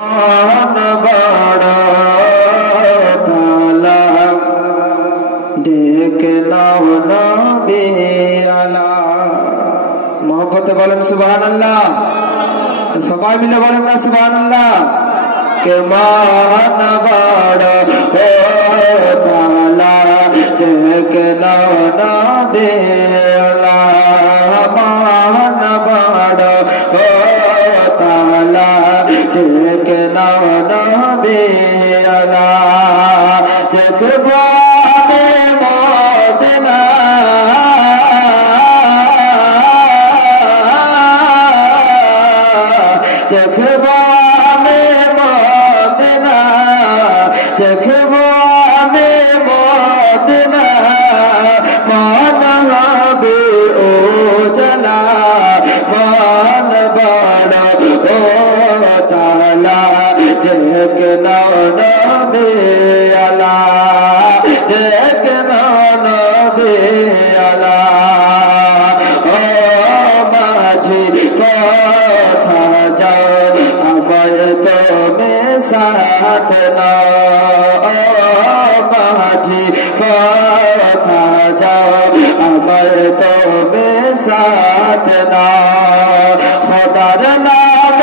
बड़ा ताला देखना नबी आला मोहब्बत बोलें सुबहानाल्लाह सबाई मिले बोलें ना सुबहानाल्लाह के मान बड़ा ताला देखना नबी आला मान बड़ा ताला देखना नबी आला देखबा मदीना देखबा मदीना देखबा मदीना मान हबे ओ जला मान बड़ा ओ ताला देखना नबी आला देखना नबी आला ओ माझी कथा जाओ अमर तुम्हें साथ ना ओ माझी कथा जाओ अमर तुम्हें साथ ना खुदार नाम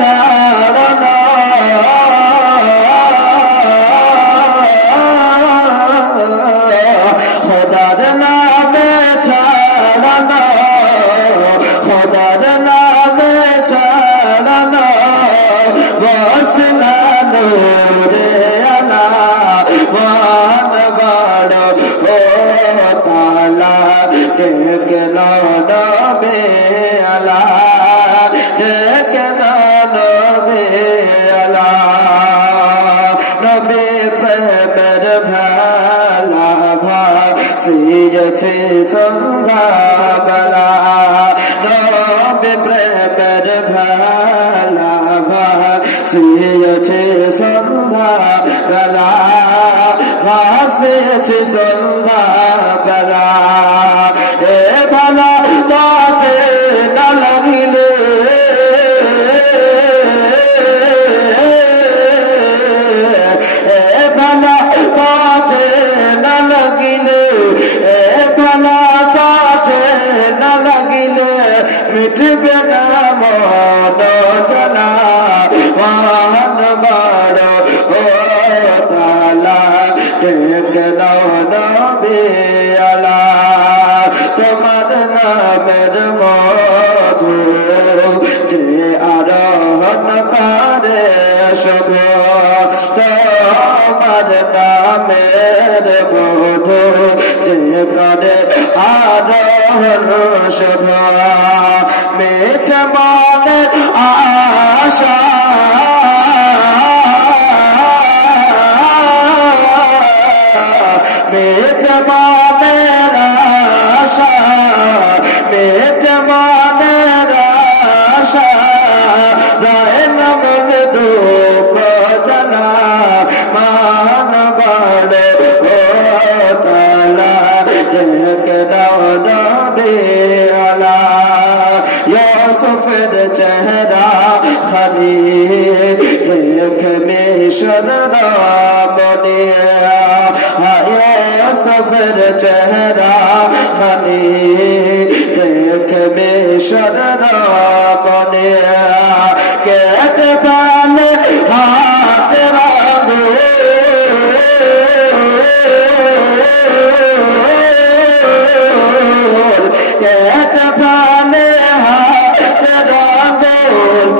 छाड़ना खुदार नाम छाड़ना खुदार नाम छाड़ना वसला नूरे अला मान बड़ा ओ ताला देखना नबी आला देखना नबी आला नबी प्रेमेर भाला भासियेछे सन्ध्याबेला नबी प्रेमेर भाला भासियेछे सन्ध्याबेला भासियेछे सन्ध्याबेला ए भाला ताते ना लागिले ए भाला ताते ना लागिले ए भाला ताते ना लागिले मिटबे ना मन जना मान बड़ा ओ ताला देखना नबी आला তোমার নামের মধু যে আরোহণ করে শুধু তোমার নামের মধু যে করে আরোহণ শুধু মেটে মনের আশা মেটে মনের আশা মেটে মনের আশা রায় নমন দুঃখ জানা মান বড় ও তালা দেখনা নবী আলা ইউসুফের চেহারা খালি দেখ মিশর রামনিয়া ইউসুফের চেহারা খালি দেখ মিশর রামনিয়া কেটে ফেলে হাত রাধো কেটে ফেলে হাত রাধো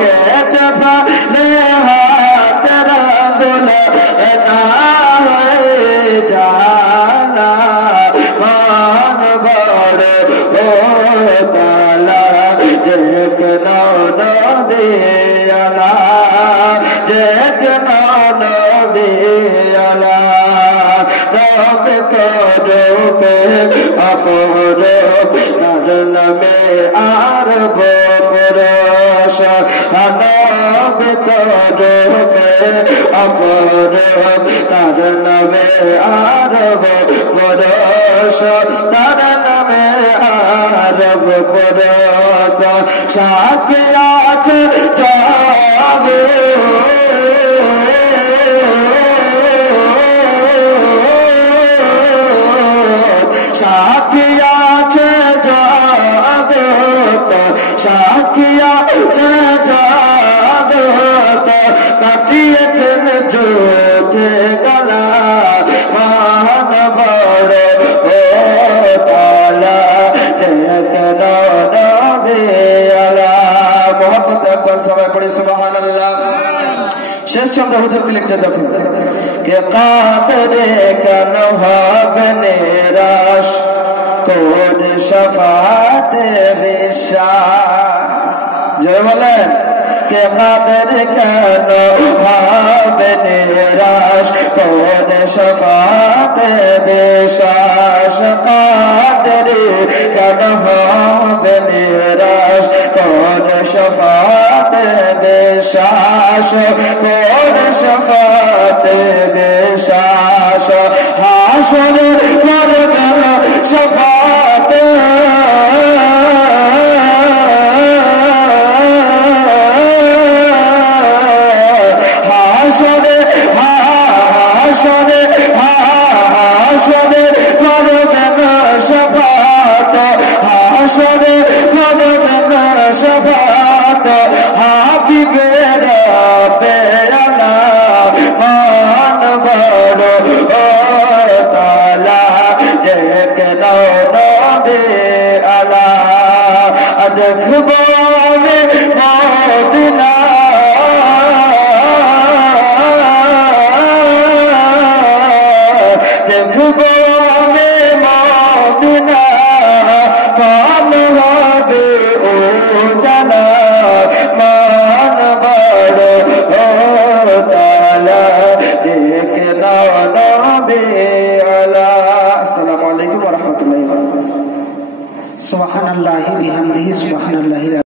কেটে ফেলে হাত রাধো না জানা মান বড় ও তালা দেখনা নবী আলা দেখনা নবী আলা রবে তরূপে অপরূপ তার নামে আরব কুরশ নবে তরূপে অপরূপ তার নামে আরব কুরশ তার নামে আরব কুরশ সাক্ষী আছে যাবে শেষ চন্দ্র হুজুর কি লিখছে দেখুন, কে কাদরে কেন হবে নিরাশ, কোন শাফাতে বিশ্বাস। জয় বলেন, কে কাদের কেন হবে নিরাশ, কোন শাফাতে বিশ্বাস। কাদের কেন হবে নিরাশ, কোন শাফাতে বিশ্বাস, কোন শাফাতে বিশ্বাস। হাসরের করবে শাফাতে, হাসরে হাসরে হাসরে করবে শাফাত, হাসরে করবে শাফাত। হাবিবের পেয়ালা মান বড় ও তালা, ডেকে নাও নবী আলা। দেখবো আমি মদিনা, দেখবো আমি মদিনা, মান হবে ও জানা, মান বড় ও তালা, ডেকে নাও নবী আলা। আসসালামু আলাইকুম ওয়া রাহমাতুল্লাহি ওয়া বারাকাতুহু। সুবহানাল্লাহি বিহামদিহি সুবহানাল্লাহি।